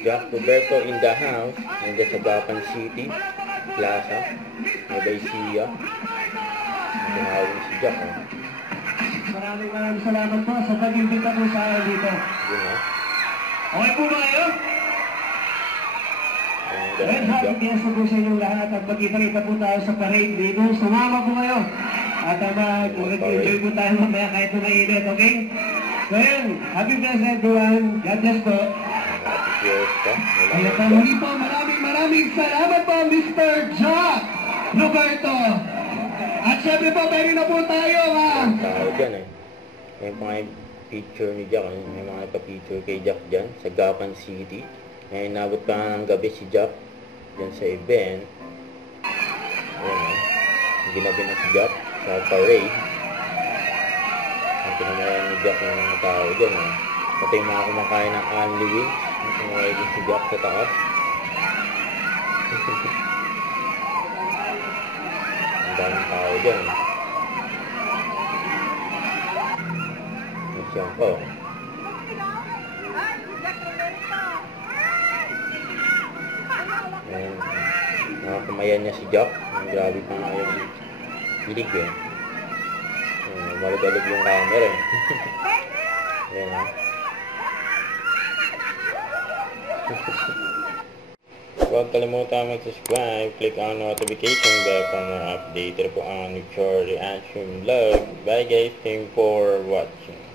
Jack Roberto in the house. Nandiyan sa Gapan City Plaza. Nueva Ecija. Tinawag si Jack. Maraming salamat po sa pag-imbita po sa akin dito. Yun ha. Okay po ba kayo? Well, happy fiesta po sa inyong lahat at magkita-kita po tayo sa parade dito. Sumama po kayo at mag-enjoy po tayo mamaya kahit na mainit, okay? So yun, happy fiesta everyone. God bless po. Happy fiesta. Kaya pa muli po, maraming salamat po Mr. Jack Roberto. At syempre po, pwede na po tayo ha. Tao dyan eh. May mga picture ni Jack. May mga nagpa-picture kay Jack dyan sa Gapan City. May inabot pa ng gabi si Jack dyan sa event. Ayan o. Ginabi na si Jack sa parade. Ang pinamayan ni Jack ng mga tao dyan o. Pati yung mga kumakain ng Only Wings. Kumakain din si Jack sa taas. Ang daming tao dyan. Masyang po. Nakakamayan niya si Jack. Grabe pa nga yung hilig eh. Malog-alog yung camera eh. Ayan ha. Huwag kalimutan mag-subscribe, click on notification bell para updated po ang future reaction vlog. Bye guys, thank you for watching.